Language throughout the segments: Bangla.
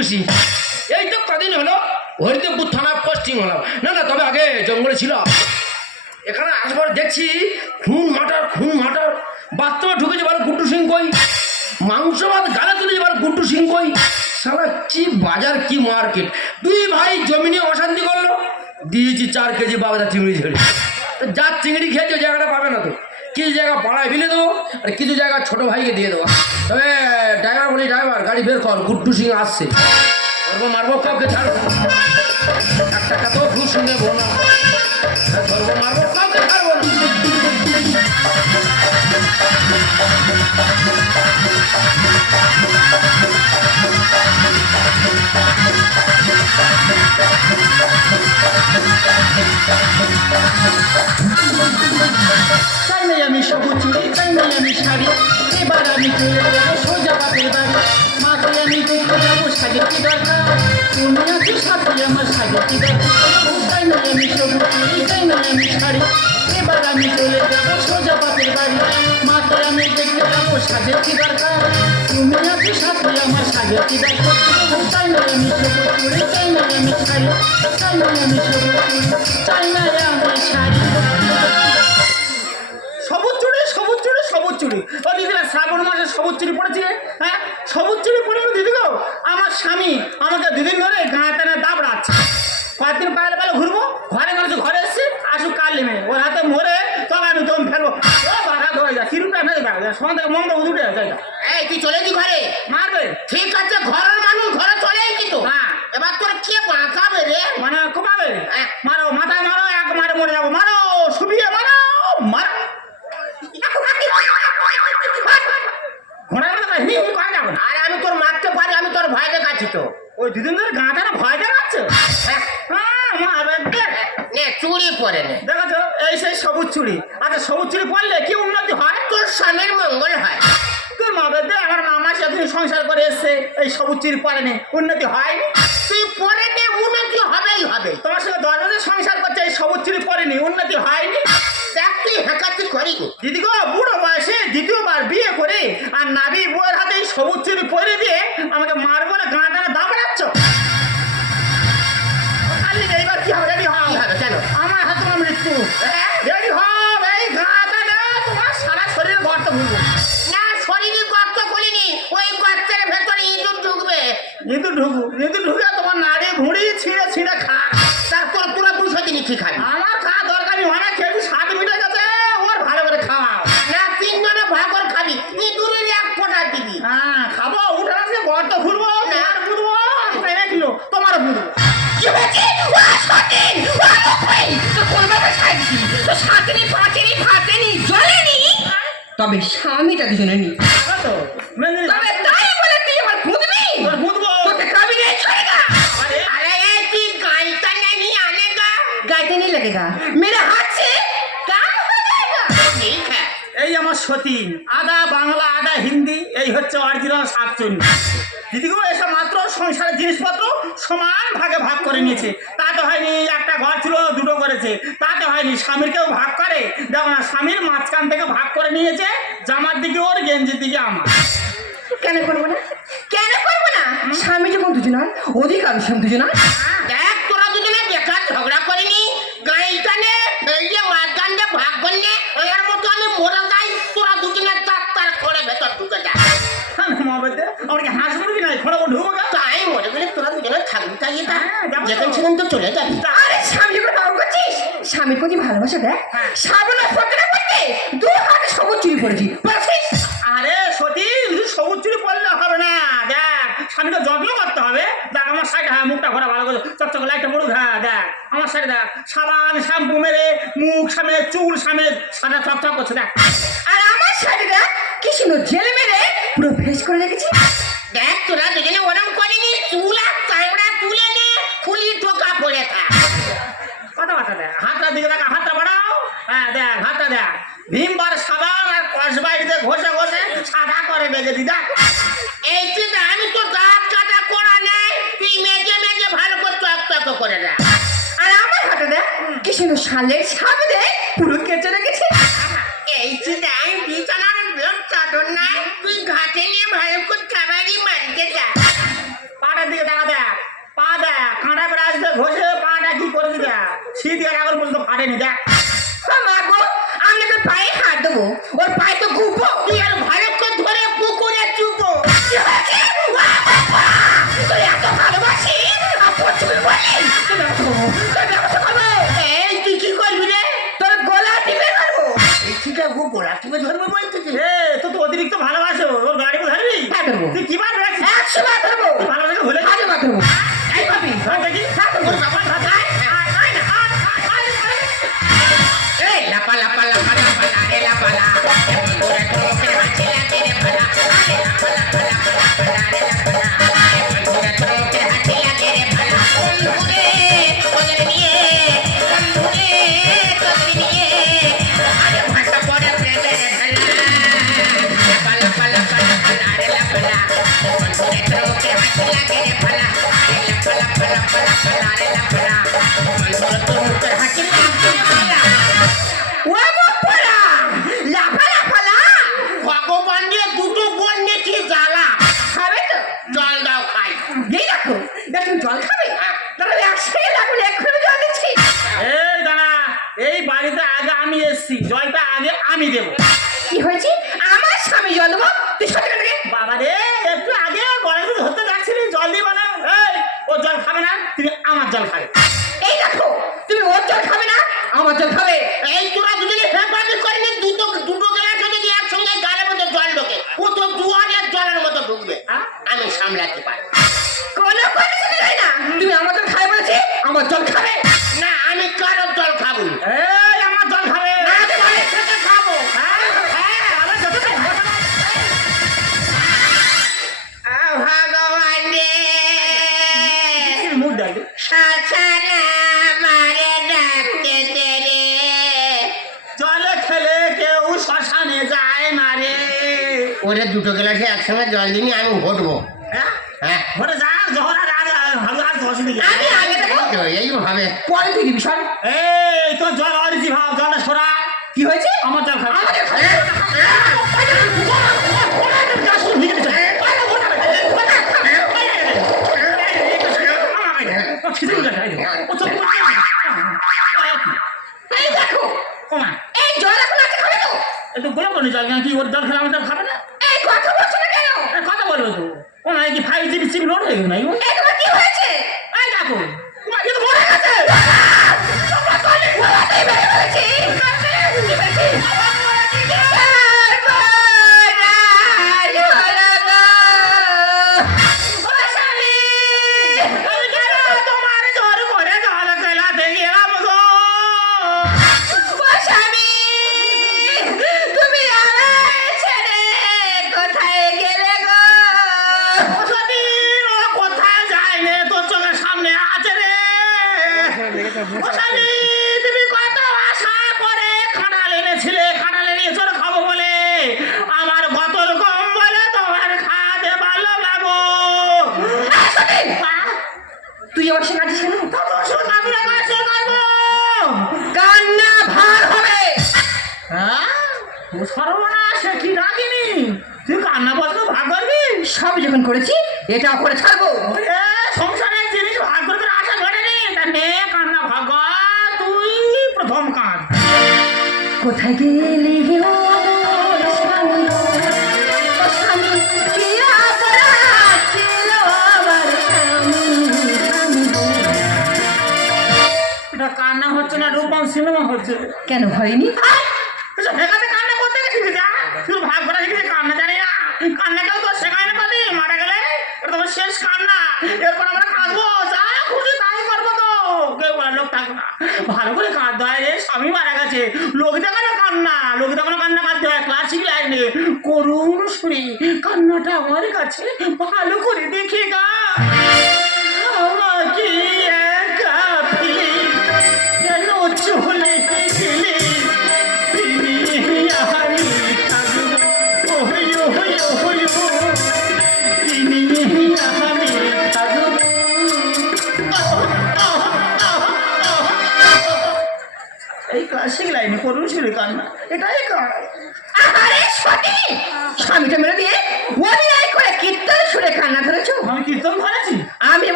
গুড্ডু সিং। এই তো কদিন হলো হরিদেবপুর থানা পোস্টিং হলাম। না না, তবে আগে জঙ্গলে ছিল। এখানে আসবার দেখছি খুন মাটার বাস্তবে ঢুকেছে বলে গুড্ডু সিং কই, মাংস ভাত গালে তুলেছে বলে গুড্ডু সিং কই। সারা কি বাজার কি মার্কেট। দুই ভাই জমি নিয়ে অশান্তি করলো, দিয়েছি 4 কেজি বাগদা চিংড়ি ঝেড়ে। যার চিংড়ি খেয়েছে ওই জায়গাটা পাবে না তো, কিছু জায়গা পাড়ায় ফেলে দেবো আর কিছু জায়গা ছোটো ভাইকে দিয়ে দেবো। তবে ড্রাইভার বলি, ড্রাইভার গাড়ি বের কর, গুড্ডু সিং আসছে। মারবো কাউকে ছাড়বো, 1 টাকা তো ঘুষ নেবো না, ধরবো মারবো কাউকে ছাড়বো না। চাই নাই আমি সবুজ চুড়ি, চাই নাই আমি শাড়ি, এবার আমি চলে যাবো সোজা বাপের বাড়ি। মাকে আমি দেখতে যাবো, সাজে কি দরকার, তুমি আছো সাথে আমার সাজে কি দরকার। চাই নাই আমি সবুজ চুড়ি, চাই নাই আমি শাড়ি, এবার আমি চলে যাবো সোজা বাপের বাড়ি। মাকে আমি দেখতে যাবো, সাজে কি দরকার, তুমি আছো সাথে আমার সাজে কি দরকার। চাই নাই আমি সবুজ চুড়ি, চাই নাই আমি শাড়ি, চাই নাই আমি সবুজ চুড়ি, চাই নাই আমি শাড়ি। সবুজ চুড়ি সবুজ চুড়ি সবুজ চুড়ি, ও দিদিরা শ্রাবণ মাসে সবুজ চুড়ি পড়েছে। হ্যাঁ, সবুজ চুড়ি পড়ে দিদি গো, আমার স্বামী আমাকে দুদিন ধরে গাঁ টানা দাবড়াচ্ছে। কয়েকদিন পায়ে পায়ে ঘুরবো, ঘরে মানুষ ঘরে এসছি, আসুক কাল নেমে ওর হাতে মরে তবে আমি দম ফেলবো। ও বাঘা ধরে যা কিরুটা ফেলে দেয়, সন্ধ্যা থেকে মন্দ উঠে যায়। এই তুই চলে কি ঘরে? মারবে ঠিক আছে, ঘরের মানুষ ঘরে চলে কিন্তু। হ্যাঁ, এবার তোর কে বাঁচাবে রে? মানে কোপাবে, মারো মাথায় মারো, এক মারে মরে যাবো, মারো শুবিয়ে মারো, মারো ঘোড়ার কথা হি হি করে যাবো না। আরে আমি তোর মারতে পারি, আমি তোর ভয় দেখাচ্ছি তো। ওই দুদিন ধরে গাঁটা না ভয় দেখাচ্ছে। হ্যাঁ, নে চুড়ি পরে নে। দেখেছো, এই সেই সবুজ চুড়ি। আচ্ছা, সবুজ চুড়ি পরলে কি উন্নতি হয়? তোর স্বামীর মঙ্গল হয়। তোর মা বেদে আমার মামা সাথে সংসার করে এসছে, এই সবুজ চুড়ি পরেনি, উন্নতি হয়নি। তুই পরে নে, উন্নতি হবেই হবে। তোমার সঙ্গে 10 বছর সংসার করছে, এই সবুজ চুড়ি পরেনি, উন্নতি হয়নি। দেখ তুই হেঁকাতি করি দিদি গো, বুড়ো বয়সে দ্বিতীয়বার বিয়ে করে আর নাবি বউয়ের হাতে এই সবুজ চুড়ি পরে দিয়ে আমাকে মারবো না গাঁটা দাবড়াচ্ছ। এইবার কি হবে? রেডি হও। কেন? আমার হাতে তোমার মৃত্যু। রেডি হও, এই গাঁটা না তোমার সারা শরীরে গর্ত ভুলবো। না, শরীরে গর্ত করিনি, ওই গর্তের ভেতরে ইঁদুর ঢুকবে। ইঁদুর ঢুকে তোমার নাড়ি ভুঁড়ি ছিঁড়ে ছিঁড়ে খা। তারপর পুরো 200 দিনই কি খাবি? আমার খাওয়া দরকারই অনেক খেয়েছি, 7 মিনিট গেছে, ওর ভালো করে খাওয়াও। না, 3 জনে ভাগ করে খাবি, ইঁদুরের 1 ফোঁটা দিবি। হ্যাঁ, খাবো, উঠে আসলে গর্ত ভুলবো, আর বুঝবো, ট্রেনে কিলো তোমারও বুঝবো। কি হয়েছে? ও সতীন, ও লক্ষ্মী, তো কোনভাবে খাইছি তো 7 দিনই 5 দিনই 7 দিনই জ্বলেনি, তবে স্বামীটা দুজনে নি। তো মেনে তবে তাই বলে তুই আমার বুঝবি? তোর বুঝবো। তোকে খাবি রে ছড়েগা। আরে এই তুই গাইতা नहीं आनेगा, गाइते नहीं लगेगा, मेरे हाथ से काम हो जाएगा। ठीक है। এই আমার সতীন, আধা বাংলা আধা হিন্দি, এই হচ্ছে অরিজিনাল শাকচুন্নি। দিদিগো, এসব মাত্র সংসারের জিনিসপত্র সমান ভাগে ভাগ করে নিয়েছে। তাতে হয়নি একটা ঘর ছিল 2টো করেছে, তাতে হয়নি স্বামীরকেও ভাগ করে। দেখো না, স্বামীর মাঝখান থেকে ভাগ করে নিয়েছে, জামার দিকে ওর, গেঞ্জির দিকে আমার। কেন করবো না? কেন করবো না? স্বামী যখন দুজনার অধিকার, স্বামী দুজনার। দেখ, তোরা দুজনে বেকার ঝগড়া করিনি, গাইটা নে ফেললে মাঝখান দিয়ে ভাগ করলে এর মতো আমি মরে যাই, তোরা দুজনে তার করে ভেতর ঢুকে যা। আমার কি হাঁস মুরগি নাই, খড়া ঢুকবো গা? তাই মরে গেলে তোরা দুজনে থাকবি, তাই এটা হ্যাঁ, যাবো তো। যেখানে সেখানে তো চলে যাবি। আরে স্বামীর কথা বাবু করছিস, স্বামীর প্রতি ভালোবাসা দেখ। সাবনা ফটনা করতে 2 হাতে সবুজ চুরি পড়েছি, বুঝছিস? আরে সতীন, শুধু সবুজ চুরি পরলে হবে না, দেখ স্বামীকে যত্ন করতে হবে। দেখ আমার সাইড, হ্যাঁ মুখটা ভরা ভালো করে চকচক লাইটটা পড়ুক। হ্যাঁ দেখ আমার সাইড, দেখ সাবান শ্যাম্পু মেরে মুখ সামনে চুল সামনে সাদা চকচক করছে। দেখ আর আমার সাইডে দেখ কি সুন্দর জেল মেরে পুরো ফ্রেশ করে রেখেছি। দেখ তোরা দুজনে ওরম করিনি, চুল আর চামড়া তুলে নে, খুলি টোকা পড়ে থাক। কথাবার্তা দেখ, হাতটা দিকে দেখ, হাতটা বাড়াও। হ্যাঁ দেখ হাতটা দেখ, ভীমবার সাবান আর কসবাইট দিয়ে ঘষে ঘষে সাদা করে রেখে দি। দেখ এই চিন্তা আমি তো দাঁত কাটা করা নেই, তুই মেজে মেজে ভালো করে চক করে দেখ। আর আমার হাতে দেখ কি সুন্দর শালের সামনে পুরো কেটে রেখেছি। এই চিন্তা আমি বিছানার চাদর নাই, তুই ঘাটে নিয়ে ভালো করে খাবারই মারতে যা। পাটার দিকে দেখা দেখ, পা দেখ, কাঁটা ব্রাশ দিয়ে ঘষে পাটা কি করে দিতে, শীত গেলে এখন পর্যন্ত ফাটেনি দেখ। ও মা গো, আমি ওকে পায়ে হাত দেবো, ওর পায়ে তো গুবো। তুই আর ভালো করে ধরে পুকুরে চুপো। কি হয়েছে? তুই এত ভালোবাসি আর প্রচুর বলি তোর ব্যবস্থা করবো। এই তুই কি করবি রে? তোর গলা টিপে ধরবো। এই ঠিক আছে, ও গলা টিপে ধরবো বলতেছি। এ তো অতিরিক্ত ভালোবাসো, ওর গাড়ি ধরবি? হ্যাঁ ধরবো। তুই কি বার রাখছিস? 100 বার ধরবো। ভালোবাসাকে ভুলে আগে বার ধরবো। এই ভাবি দেখি হ্যাঁ ধরবো। এই লাপা লাপা লাপা লাপা রে লাপা লা ওরে তোকে হাঁচি লাগে রে পালা আরে লাপা লাপা লাপা লাপা রে লাপা লা ওরে তোকে হাঁচি লাগে রে পালা বন্ধুরে তোদের নিয়ে আরে ভাষা পড়ে প্রেমে রে পালা লাপা লাপা লাপা লাপা রে লাপা লা ওরে তোকে হাঁচি লাগে রে পালা আরে লাপা লাপা লাপা লাপা রে লাপা লা ওরে তোকে হাঁচি লাগে রে পালা ও বাবা লাফা লাফা লা ভগবান দিয়ে দুটো বোন নিয়েছি জ্বালা খাবে তো জল দাও খাই এই দেখো তুমি জল খাবে তাহলে 100 লাগুন এক্ষুনি জল দিচ্ছি। এই দাঁড়া, এই বাড়িতে আগে আমি এসছি, জলটা আগে আমি দেবো। কি হয়েছে? আমার স্বামী জল দেবো? তুই সত্যি করে বাবা রে, একটু আগে গলাতে ধরতে যাচ্ছিলি, জল দিবা না? এই ও জল খাবে না, তুমি আমার জল খাবে। এই দেখো তুমি ওর জল খাবে না আমার জল খাবে। এই তোরা দুজনে হেফাজত করেনি দুটো গ্লাস যদি একসঙ্গে গালের মধ্যে জল ঢোকে ও তো জোয়ারের জলের মতো ঢুকবে। আমি সামলাতে পারি। কোনো কথা শুনে না, তুমি আমার জল খাবে বলেছি, আমার জল খাবে না। আমি কারোর জল খাবো না। এই আমার জল খাবে না, আমি বাড়ির থেকে খাবো। আমার যত ভগবান রে মুখ দেখ শাসানা মারে ডাকতে রে। জলে খেলে কেউ শ্মশানে যায় না রে। ওরে দুটো গ্লাসে একসঙ্গে জল দিনি আমি ঘটবো। হ্যাঁ হ্যাঁ ঘরে যা, যখন আর দশ দিকে আমি আগে দেবো। এইভাবে পরে তুই দিবি সর। এই তোর জল অরিজি ভাব, জলটা সরা। কি হয়েছে? আমার জল খাবে। আমাদের খাবে। এই দেখো এই জল এখন আছে খাবে তো? একটু গোলাপ জল নাকি, ওর জল খেলে আমার জল খাবে না? এই কথা বলছো না কেন? কথা বলবো তো, ও না কি 5GB সিম লোড হয়ে গেল না? এই তোমার কি হয়েছে? এই দেখো তোমার কিন্তু মরে গেছে। তোমরা কলে গোলাতেই বেড়ে ফেলেছি। কি বলছি? তোমার জোর করে জল খেলাতে গেলাম গো। তুমি আমায় ছেড়ে কোথায় গেলে গো? ওসবই ও কোথায় যায় রে, তোর চোখের সামনে আছে রে। ওসবই তুমি কত আশা করে খাটাল এনেছিলে, খাটাল নিয়ে চোর খাবো বলে আমার গতর কম বলে তোমার খাতে ভালো লাগো। তুই আমার সঙ্গে আছিস কেন? কত শোনাবি না কাছে করবো? কান্না ভার হবে। হ্যাঁ ও সর্বনাশ, কি রাখিনি তুই কান্না বলতো ভাগ করবি? সব যখন করেছি এটা করে ছাড়বো। এ সংসারের জিনিস ভাগ করতে আশা ঘটেনি, তা নে কান্না ভাগ কর, তুই প্রথম কাঁদ। কোথায় গেলি ও স্বামী? ও স্বামী কি অপরাধ ছিল আমার স্বামী? স্বামী গো। এটা কান্না হচ্ছে না, রূপম সিনেমা হচ্ছে। কেন হয়নি? এসব ভেগাতে কান্না করতে গেছিস যা, তুই ভাগ করা শিখেছিস, কান্না জানি না। কান্না কেউ তো শেখায় না পাবি, মারা গেলে এটা তোমার শেষ কান্না। এরপর আমরা কাঁদবো, যা খুশি তাই করবো তো, কেউ বলার লোক থাকবে না। ভালো করে কাঁদতে হয় রে, স্বামী মারা গেছে, লোক দেখানো কান্না, লোক দেখানো কান্না কাঁদতে হয়। ক্লাসিক লাইনে করুণ সুরে কান্নাটা আমার কাছে ভালো করে দেখে গা। আমাকে একা ফেলে কেন চলে গেলে, এই ক্লাসিক লাইনে করুন সুরে কান্না, এটাই কার। আরে সতী, স্বামীটা মেরে দিয়ে অভিনয় করে কীর্তন সুরে কান্না ধরেছো। আমি কীর্তন করেছি?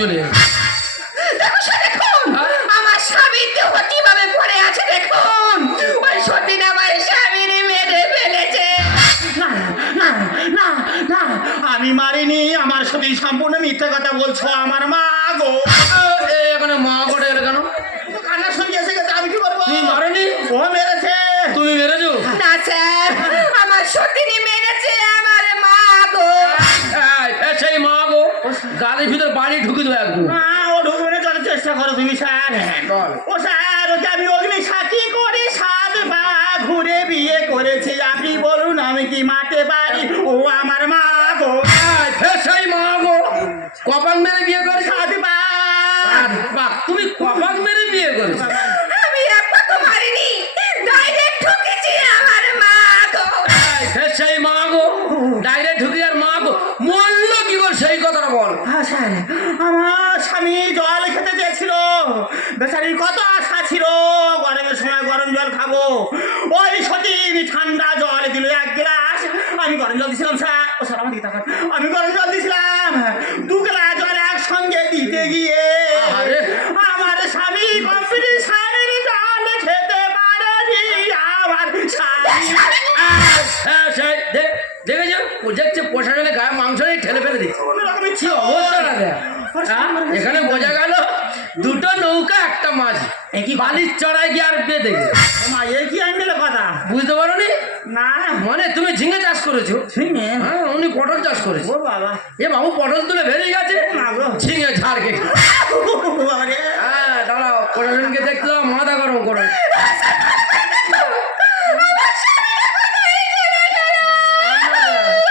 চলে এলো। দেখো সে দেখুন আমার স্বামীর দেহ কিভাবে পড়ে আছে দেখুন ওই সতীন আমার স্বামীর মেরে ফেলেছে না না না না আমি মারিনি, আমার সাথে সম্পূর্ণ মিথ্যে কথা বলছো। আমার মা গো, এখানে মা করে এলো কেন? কান্নার সঙ্গে এসে গেছে, আমি কি করবো? তুমি মারোনি? ও মেরেছে। তুমি মেরেছো? না স্যার আমার সতীনই মেরেছে আমার মা গো সেই মা গো গাড়ির ভিতর বাড়ি ঢুকে দেবো একদম। না, ও ঢুকবে চলার চেষ্টা করো তুমি স্যার। বল। ও স্যার, ওকে আমি অগ্নি সাক্ষী করে 7 বার ঘুরে বিয়ে করেছি। আপনি বলুন আমি কি মারতে পারি? ও আমার মা গো। সেই মা গো কপাল মেরে বিয়ে করেছো? 7 বার। বাহ, তুমি কপাল মেরে বিয়ে করেছো? আমি একবার তো মারিনি ডাইরেক্ট ঠকেছি আমার মা গো সেই মা গো ডাইরেক্ট ঢুকে আর মা গো মরলো কি করে সেই কথাটা বল। হ্যাঁ স্যার, আমার স্বামী জল খেতে চেয়েছিল। বেচারির কত আশা ছিল গরমের সময় গরম জল খাবো। ওই সতীন ঠান্ডা জল দিল 1 গ্লাস। আমি গরম জল দিছিলাম স্যার। ও স্যার আমার দিকে তাকান। আমি গরম জল দিছিলাম 2 গ্লাস জল একসঙ্গে দিতে গিয়ে আরে। আমার স্বামী কম্পিটিশনের জল খেতে পারেনি। আমার স্বামী দেখেছো দেখছে প্রশাসনের গায়ে মাংস নেই ঠেলে ফেলে দিচ্ছে। কোনোরকমের কি অবস্থাটা দেখ। এখানে বোঝা গেল দুটো নৌকা একটা মাছ একই বালির চড়াই গিয়ে আর বেঁধে গেছে। মা, এ কি অ্যাঙ্গেলের কথা? বুঝতে পারো নি? না মানে তুমি ঝিঙে চাষ করেছো? ঝিঙে? হ্যাঁ, উনি পটল চাষ করেছে। ও বাবা, এ বাবু পটল তুলে বেরিয়ে গেছে মা গো। ঝিঙে ঝাড় খেয়ে। বাবা রে। হ্যাঁ দাঁড়াও, প্রশাসনকে দেখতে দাও, মাথা গরম করো।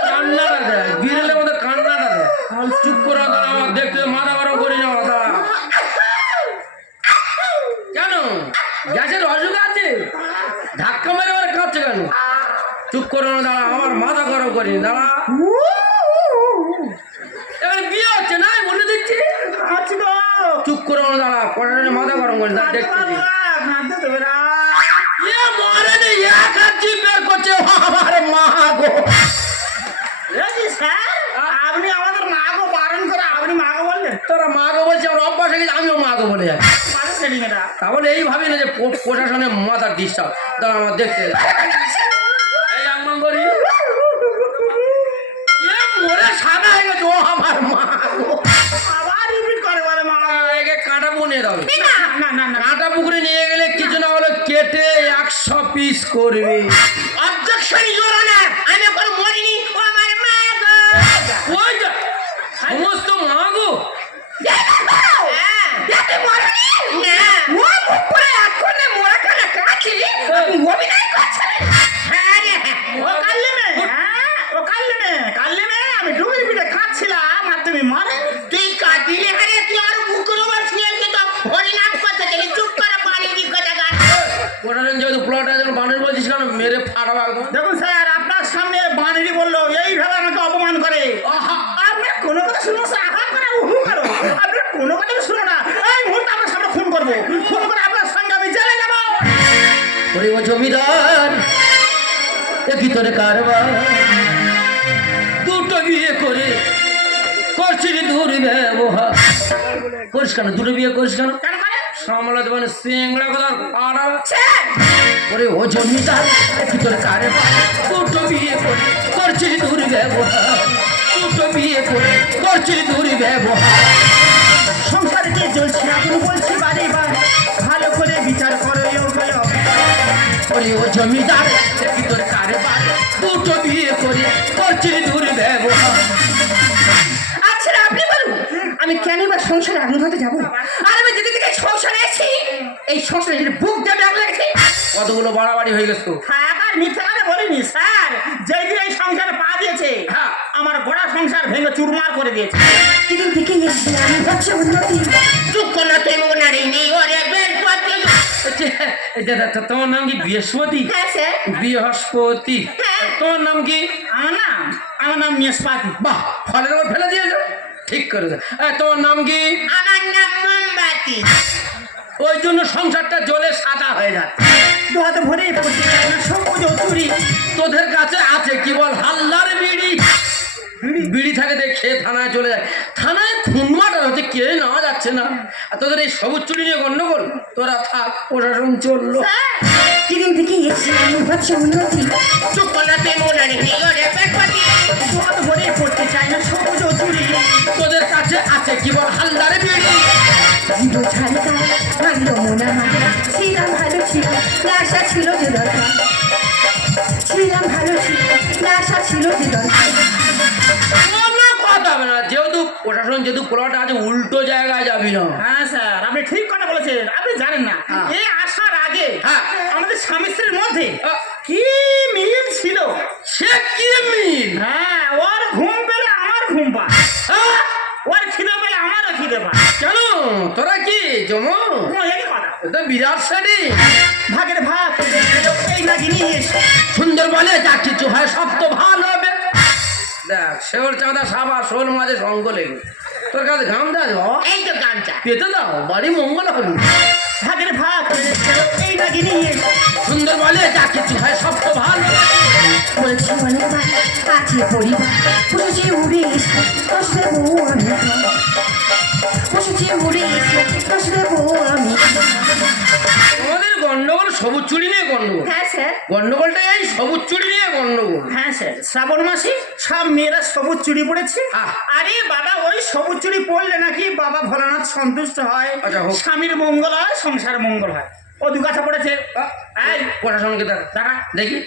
কান্নাটা দেয় বিড়ালের মধ্যে কান্নাটা দেয়। চুপ করে দাঁড়া, আমার দেখতে মাথা গরম করি না। দাঁড়া কেন গ্যাসের অসুখ আছে? ধাক্কা মেরে মেরে কাঁপছে কেন? চুপ করো না, দাঁড়া, আমার মাথা গরম করি। দাঁড়া, এবার বিয়ে হচ্ছে না বলে দিচ্ছি। আচ্ছা গো। চুপ করো না, দাঁড়া, প্রশাসনের মাথা গরম করি। দাঁড়া, দেখতে দিই। কাঁদতে দেবে না। এ মরেনি, এক হাত জিভ বের করছে। আমার মা গো। এ কি স্যার, আপনি আমাদের মা গো বারণ করে আপনি মা গো বললেন? তোরা মা গো বলছি, আমার অভ্যাস হয়ে গেছে, আমিও মা গো বলে যাচ্ছি। মানে সেটিং এটা। তাহলে এই ভাবি না যে প্রশাসনের মাথার ডিস্টার্ব। দাঁড়া, আমার দেখতে দে। এই আমন করি এ মরে সাদা হয়ে গেছে। ও আমার মা গো। আবার রিপিট করে বলে মা। একে কাঁটা বুনে দাও। না না না না। কাঁটা পুকুরে নিয়ে গেলে কিছু না হলে কেটে 100 পিস করবে। অবজেকশন ইওর অনার আমি এখন মরিনি ও আমার মা গো ওই যা সমস্ত মা গো। হ্যাঁ দেখতে মরনি না ও মুখ করে এখন মোরা কানা কাছি আপনি অভিনয় করছেন হ্যাঁ রে ও কাল্লে মে, হ্যাঁ ও কাল্লে মে আমি ডুবি পিঠে খাচ্ছিলাম আর তুমি মারে। তুই কাটিলে হারে তুই আর মুখের উপর শুয়ে তো হরিনাম করতে গেলি চুপ করে পানি দি কথা গান প্রশাসন যেহেতু প্লট আছে বানর বলছিস কেন? মেরে ফাটাবো একদম। দেখুন স্যার, আপনার সামনে বানেরই বললো এইভাবে আমাকে অপমান করে। আপনার কোনো কথা শুনো স্যার, আহা করে উহু করো। আপনার কোনো কথা শুনো না। এই মুহূর্তে আপনার সামনে খুন করবো। খুন করে আপনার সঙ্গে আমি জেলে যাবো। ওরে ও জমিদার, এ ভিতরে কারবার, দুটো বিয়ে করে করছিস দুর্ব্যবহার। করিস কেন? দুটো বিয়ে করিস কেন? কেন করে? সামলাতে মানে সিংড়া কথা পাড়া। স্যার ওরে ও জমিদার, এ ভিতরে কারবার, দুটো বিয়ে করে করছিস দুর্ব্যবহার। দুটো বিয়ে করে করছিস দুর্ব্যবহার। সংসারে চলছে আপনি বলছি বারে বার, ভালো করে বিচার করে ওরে ও জমিদার, এ ভিতরে কারবার, দুটো বিয়ে করে করছিস দুর্ব্যবহার। আচ্ছা আপনি বলুন আমি কেন বা সংসারে আগুন হতে যাবো আর আমি যেদিন থেকে সংসারে এসেছি এই সংসারে যদি বুক দেবে আগুন লেগেছে কতগুলো বাড়াবাড়ি হয়ে গেছে তো। থাক আর মিথ্যে কথা বলিনি স্যার। যেই দিন এই সংসারে পা দিয়েছে হ্যাঁ। আমার গোটা সংসার ভেঙে চুরমার করে দিয়েছে। যেদিন থেকে এসেছি আমি হচ্ছে উন্নতি চুপ করলে তুই মুখ নাড়ি নেই ওরে বেন তোমার নাম কি? বৃহস্পতি? হ্যাঁ স্যার বৃহস্পতি। হ্যাঁ। তোমার নাম কি? আমার নাম মেসপাতি। বাহ, ফলের উপর ফেলে দিয়েছো, ঠিক করেছো। তোমার নাম কি? আমার নাম মোমবাতি ওই জন্য সংসারটা জ্বলে সাদা হয়ে যায়। দু হাতে ভরে পড়তে চায় না সবুজ ও চুরি। তোদের কাছে আছে কি বল? হাল্লার বিড়ি। বিড়ি থাকে দেখ খেয়ে থানায় চলে যায়। থানায় খুন মার্ডার হচ্ছে কে না পাচ্ছে না আর তোদের এই সবুজ চুরি নিয়ে গন্ডগোল তোরা থাক প্রশাসন চললো যেদিন থেকে এসে আমি হচ্ছে উন্নতি চুপ করাতে মনে নেই রে পেটপাতি তোমার ভরে পড়তে চাই না সবুজ ও চুরি তোদের কাছে আছে কি বল হালদারে বিড়ি জিরো ঝালকা ভাঙলো মোনা হাতে ছিলাম ভালো ছিল আশা ছিল যে দরকার ছিলাম ভালো ছিল আশা ছিল যে দরকার কোনো কথা হবে না যেহেতু প্রশাসন যেহেতু পোলাটা আছে উল্টো জায়গায় যাবি না হ্যাঁ স্যার আপনি ঠিক কথা বলেছেন আপনি জানেন না হ্যাঁ। এই আসার আগে হ্যাঁ। আমাদের স্বামী স্ত্রীর মধ্যে আহ, কি মিল ছিল সে কি মিল হ্যাঁ ওর ঘুম পেলে আমার ঘুম পায় হ্যাঁ? ওর খিদে পেলে আমারও খিদে পায় কেন তোরা কি জমো একই কথা তো বিরাট সারি ভাগের ভাগ এই না জিনিস সুন্দর বলে যা কিছু হয় সব তো ভালো হবে দেখ শেওর চাঁদা সাবা শোল মাঝে সঙ্গ লেগে তোর কাছে ঘাম দেওয়া বাবা এই তো গানটা পেতে দাও বাড়ি মঙ্গল হবে ভাগের ভাগ এই না জিনিস সুন্দর বলে যা কিছু হয় সব তো ভালো বলছি অনেকবার আছে পরিবার বসেছি উড়ে এসে কষ্টে বউ আমি বসেছি উড়ে এসে কষ্টে বউ আমি আমাদের গন্ডগোল সবুজ চুরি নিয়ে গন্ডগোল হ্যাঁ স্যার গন্ডগোলটা এই সবুজ চুরি নিয়ে গন্ডগোল হ্যাঁ স্যার শ্রাবণ মাসে সব মেয়েরা সবুজ চুড়ি পড়েছে আহ। আরে বাবা ওই সবুজ চুড়ি পড়লে নাকি বাবা ভোলানাথ সন্তুষ্ট হয় আচ্ছা, হোক। স্বামীর মঙ্গল হয় সংসার মঙ্গল হয় ও দু কথা পড়েছে এই প্রশাসনকে দেখা দেখি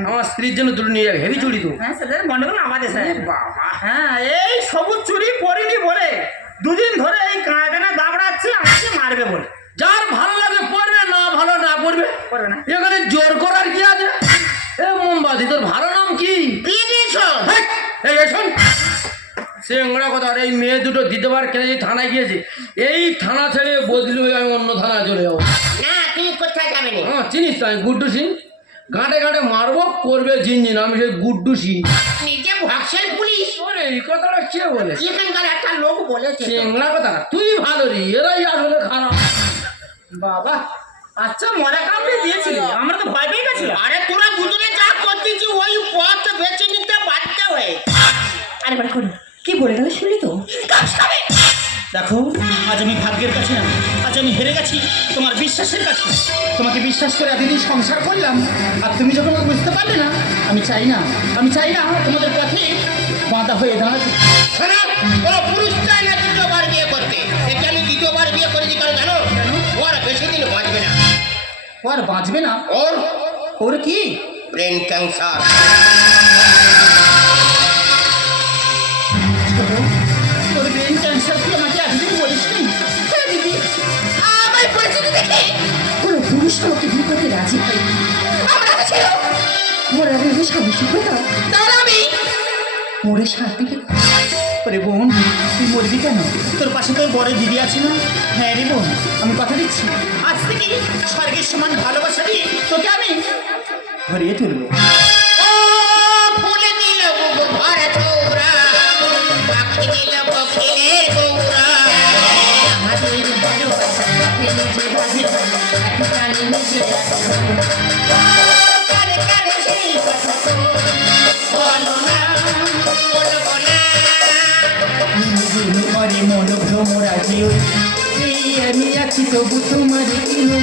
আমার স্ত্রীর জন্য দুটো নিয়ে যাবে হেভি চুরি তো হ্যাঁ স্যার গন্ডগোল আমাদের স্যার বাবা হ্যাঁ এই সবুজ চুড়ি পরিনি বলে দুদিন ধরে এই কাঁটানা দাবড়াচ্ছে আমাকে মারবে বলে যার ভালো লাগে পড়বে না ভালো না পড়বে করবে না এখানে জোর করার কি আছে এ মোমবাতি তোর ভালো নাম কি হেই, এই শোন সে ওরা কথা আর এই মেয়ে দুটো দিতে পার কেন এই থানায় গিয়েছে এই থানা ছেড়ে বদলি হয়ে আমি অন্য থানায় চলে যাবো না তুমি কোথায় যাবে না হ্যাঁ চিনিস তো আমি গুড্ডু সিং ঘাটে ঘাটে মারবো করবে ঝিনঝিন আমি সেই গুড্ডু সিং নিজে ভক্সেল পুলিশ ওরে এই কথাটা কে বলেছে এখানকার একটা লোক বলেছে চেংড়া কথা না, তুই ভালো রে এরাই আসলে খারাপ বাবা আচ্ছা মরা কামড়ে দিয়েছি আমরা তো ভয় পেয়ে গেছিলাম আরে তোরা দুজনে যা করতেছি ওই পথ বেছে নিতে বাধ্য হয়ে আরেকবার করুন কি বলে গেল শুনলি তো দেখো আজ আমি ভাগ্যের কাছে না আজ আমি হেরে গেছি তোমার বিশ্বাসের কাছে তোমাকে বিশ্বাস করে এতদিন সংসার করলাম আর তুমি যখন আমাকে বুঝতে পারলে না আমি চাই না তোমাদের পথে বাঁধা হয়ে দাঁড়াতে কোনো পুরুষ চায় না দ্বিতীয়বার বিয়ে করতে এটা আমি দ্বিতীয়বার বিয়ে করেছি কারণ জানো কেন? ওর বেশি দিন বাঁচবে না ও আর বাঁচবে না ওর ওর কি ব্রেন ক্যান্সার ওর ব্রেন ক্যান্সার কি আমাকে এতদিন বলিস নি হ্যাঁ দিদি আমার পরিচিতি দেখে কোনো পুরুষ আমাকে বিয়ে করতে রাজি হয় আমার কাছে ছিল মোর আগে স্বামী শিখতাম তাহলে আমি মোড়ে শান্তি পেতাম ওরে বোন তুই মরবি কেন তোর পাশে তোর বড় দিদি আছে না হ্যাঁ রে বোন আমি কথা দিচ্ছি আজ থেকে স্বর্গের সমান ভালোবাসা দিয়ে তোকে আমি ভরিয়ে তুলবো ও ফুলে দিল বুক ভরা চৌরা পাখি দিল কোকিলের গৌরা আমাদের ভালোবাসা ফেলে যে বাজে এক প্রাণী মিশে আছে কানে কানে সেই কথা তো বলো না বলবো না মরে মন ভ্রমরা যেও এই আমি আছি তবু তোমার কিনো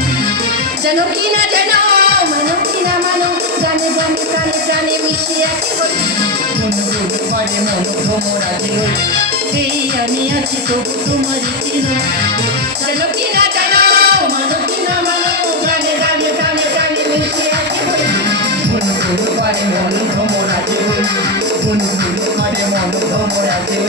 যেন কি না যেন মানো কি না মানো জানে জানে প্রাণে প্রাণে মিশে আছে মরে মন ভ্রমরা যেও এই আমি আছি তবু তোমার কিনো যেন কি না যেন মানো কি না মানো জানে জানে প্রাণে প্রাণে মিশে আছে মরে মন ভ্রমরা যেও মরে মন ভ্রমরা যেও